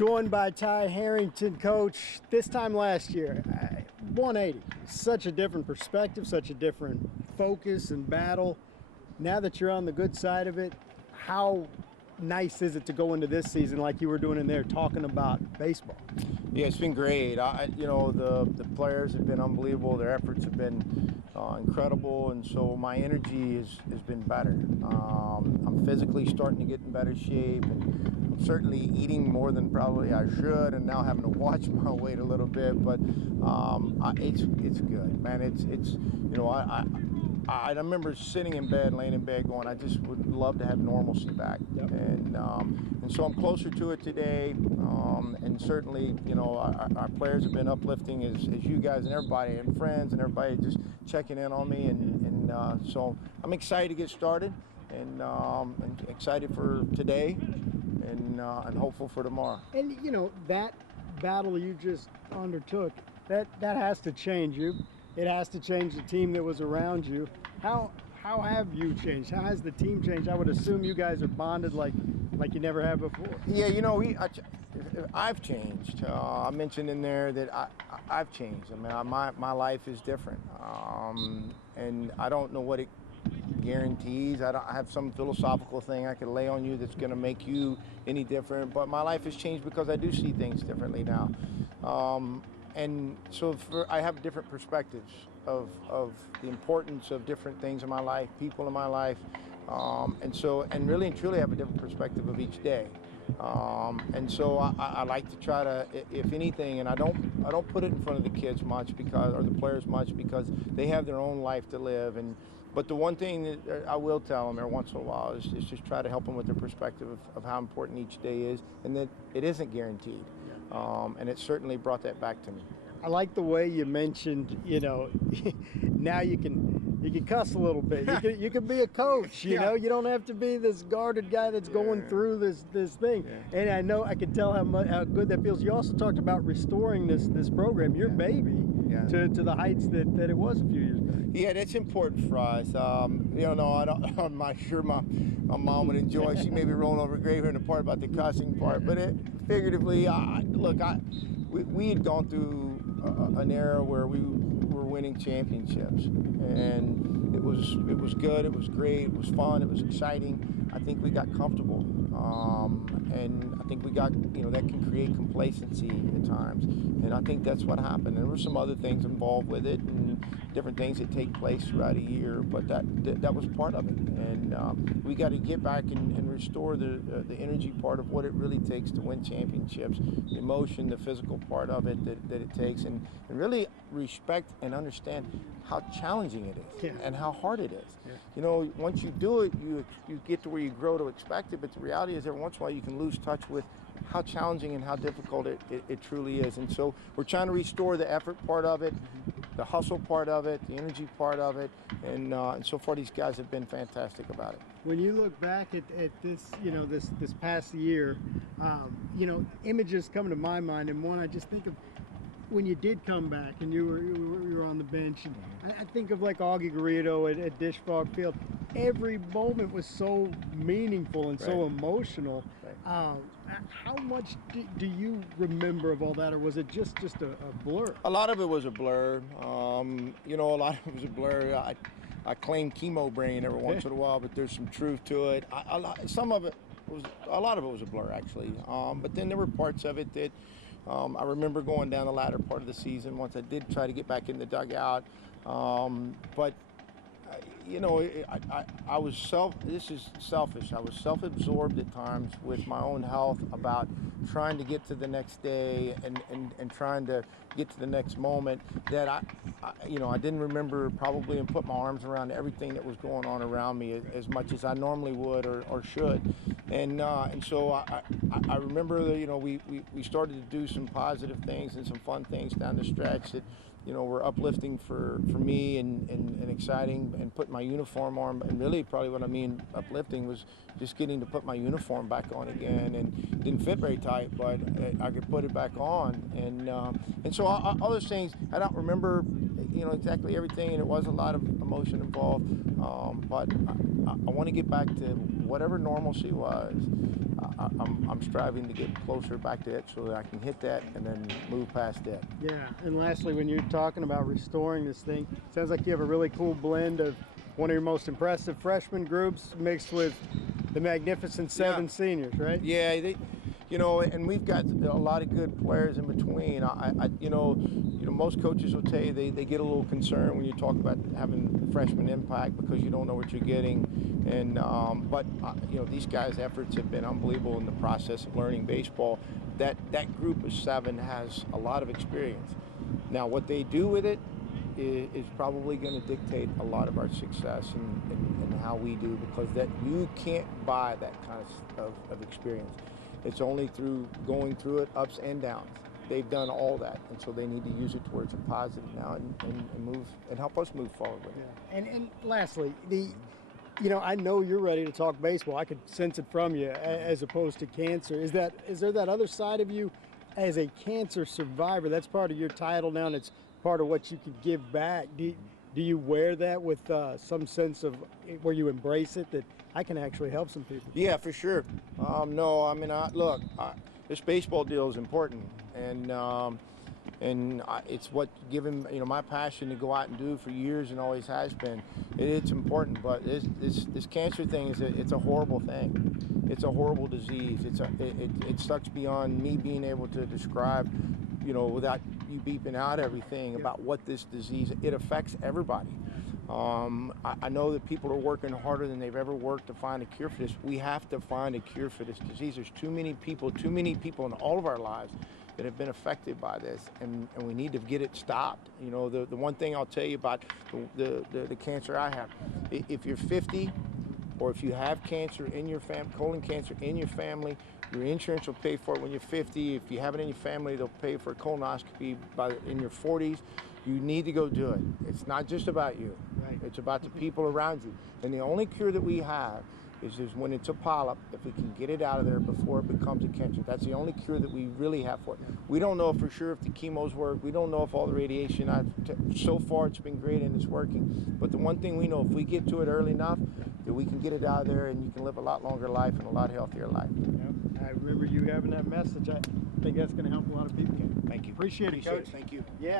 Joined by Ty Harrington, coach. This time last year, 180. Such a different perspective, such a different focus and battle. Now that you're on the good side of it, how nice is it to go into this season like you were doing in there, talking about baseball? Yeah, it's been great. The players have been unbelievable. Their efforts have been incredible, and so my energy has been better. I'm physically starting to get in better shape, and I'm certainly eating more than probably I should, and now having to watch my weight a little bit. But it's good, man. I remember laying in bed, going, I just would love to have normalcy back. Yep. And so I'm closer to it today. And certainly, our players have been uplifting as you guys and everybody and friends and everybody just checking in on me. And so I'm excited to get started and excited for today and hopeful for tomorrow. And, that battle you just undertook, that has to change you. It has to change the team that was around you. How have you changed? How has the team changed? I would assume you guys are bonded like you never have before. Yeah, I've changed. I mentioned in there that I've changed. I mean, my life is different, and I don't know what it guarantees. I have some philosophical thing I could lay on you that's going to make you any different. But my life has changed because I do see things differently now. And so I have different perspectives of the importance of different things in my life, people in my life, and really and truly have a different perspective of each day. And so I like to try to, if anything, and I don't put it in front of the kids much or the players much, because they have their own life to live. But the one thing that I will tell them every once in a while is just try to help them with their perspective of how important each day is, and that it isn't guaranteed. And it certainly brought that back to me. I like the way you mentioned, now you can cuss a little bit. You can be a coach, you know. You don't have to be this guarded guy that's going through this thing. Yeah. And I know I can tell how good that feels. You also talked about restoring this program, your baby, to the heights that it was a few years back. Yeah, that's important for us. I'm not sure my mom would enjoy. She may be rolling over grave here in the part about the cussing part, but figuratively, we had gone through an era where we were winning championships, and it was good, it was great, it was fun, it was exciting. I think we got comfortable, and I think we got, that can create complacency at times, and I think that's what happened. There were some other things involved with it and different things that take place throughout a year, but that was part of it, and we got to get back and restore the energy part of what it really takes to win championships, the emotion, the physical part of it that it takes, and really respect and understand how challenging it is and how hard it is. Once you do it, you get to where you grow to expect it, but the reality is every once in a while you can lose touch with how challenging and how difficult it truly is. And so we're trying to restore the effort part of it, the hustle part of it, the energy part of it, and so far these guys have been fantastic about it. When you look back at this, this past year, images come to my mind, and one I just think of when you did come back and you were on the bench, and I think of like Augie Garrido at Dish Frog Field. Every moment was so meaningful and so emotional. Right. How much do you remember of all that, or was it just a blur? A lot of it was a blur. A lot of it was a blur. I claim chemo brain every once in a while, but there's some truth to it. A lot of it was a blur, actually. But then there were parts of it that I remember going down the latter part of the season once I did try to get back in the dugout. But I was this is selfish. I was self-absorbed at times with my own health, about trying to get to the next day and trying to get to the next moment, that I didn't remember probably and put my arms around everything that was going on around me as much as I normally would or should. And so I remember that, we started to do some positive things and some fun things down the stretch that, were uplifting for me and exciting, and putting my uniform on. And really probably what I mean uplifting was just getting to put my uniform back on again, and it didn't fit very tight, but I could put it back on. And so all those things, I don't remember, exactly everything, and it was a lot of emotion involved. But I want to get back to whatever normalcy was. I'm striving to get closer back to it so that I can hit that and then move past that. Yeah, and lastly, when you're talking about restoring this thing, sounds like you have a really cool blend of one of your most impressive freshman groups mixed with the magnificent seven seniors, right? Yeah, and we've got a lot of good players in between. Most coaches will tell you they get a little concerned when you talk about having freshman impact because you don't know what you're getting. And but these guys' efforts have been unbelievable in the process of learning baseball. That group of 7 has a lot of experience. Now, what they do with it is probably going to dictate a lot of our success and how we do, because that you can't buy that kind of experience. It's only through going through it, ups and downs. They've done all that, and so they need to use it towards a positive now and move and help us move forward with it. Yeah. And lastly, I know you're ready to talk baseball. I could sense it from you, as opposed to cancer. Is there that other side of you as a cancer survivor? That's part of your title now, and it's part of what you could give back. Do you wear that with some sense of where you embrace it, that I can actually help some people? Yeah, for sure. No, I mean, look, this baseball deal is important, and it's what given my passion to go out and do for years and always has been. It's important, but this cancer thing it's a horrible thing. It's a horrible disease. It sucks beyond me being able to describe, without you beeping out everything about what this disease. It affects everybody. I know that people are working harder than they've ever worked to find a cure for this. We have to find a cure for this disease. There's too many people in all of our lives that have been affected by this, and we need to get it stopped. The one thing I'll tell you about the cancer I have, if you're 50 or if you have cancer in your family, colon cancer in your family, your insurance will pay for it when you're 50. If you have it in your family, they'll pay for a colonoscopy in your 40s. You need to go do it. It's not just about you. Right. It's about the people around you. And the only cure that we have is when it's a polyp, if we can get it out of there before it becomes a cancer. That's the only cure that we really have for it. We don't know for sure if the chemos work. We don't know if all the radiation, so far it's been great and it's working. But the one thing we know, if we get to it early enough, that we can get it out of there and you can live a lot longer life and a lot healthier life. Yep. I remember you having that message. I think that's going to help a lot of people. Thank you. Appreciate it, Coach. Thank you. Yeah.